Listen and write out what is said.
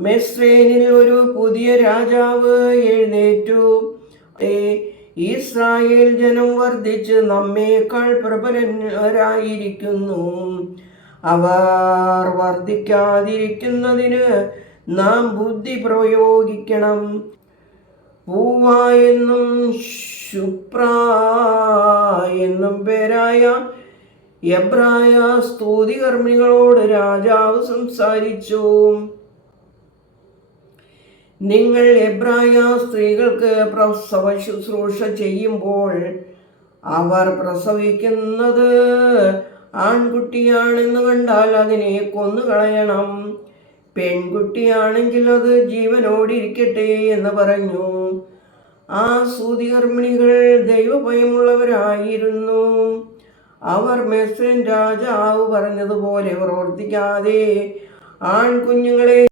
മെസ്രേനിൽ ഒരു പുതിയ രാജാവ് എഴുന്നേറ്റു. ഇസ്രായേൽ ജനം വർദ്ധിച്ച് നമ്മേക്കാൾ പ്രബലരായിരിക്കുന്നു. അവർ വർദ്ധിക്കാതിരിക്കുന്നതിന് നാം ബുദ്ധി പ്രയോഗിക്കണം. പൂവ എന്നും ശുപ്ര എന്നും പേരായ എബ്രായ സ്തുതികർമ്മികളോട് രാജാവ് സംസാരിച്ചു. നിങ്ങൾ എബ്രായ സ്ത്രീകൾക്ക് പ്രസവ ശുശ്രൂഷ ചെയ്യുമ്പോൾ അവർ പ്രസവിക്കുന്നത് ആൺകുട്ടിയാണെന്ന് കണ്ടാൽ അതിനെ കൊന്നുകളയണം. പെൺകുട്ടിയാണെങ്കിൽ അത് ജീവനോടിരിക്കട്ടെ എന്ന് പറഞ്ഞു. ആ സൂതികർമ്മിണികൾ ദൈവഭയമുള്ളവരായിരുന്നു. അവർ മിസ്രയീം രാജാവ് പറഞ്ഞതുപോലെ പ്രവർത്തിക്കാതെ ആൺകുഞ്ഞുങ്ങളെ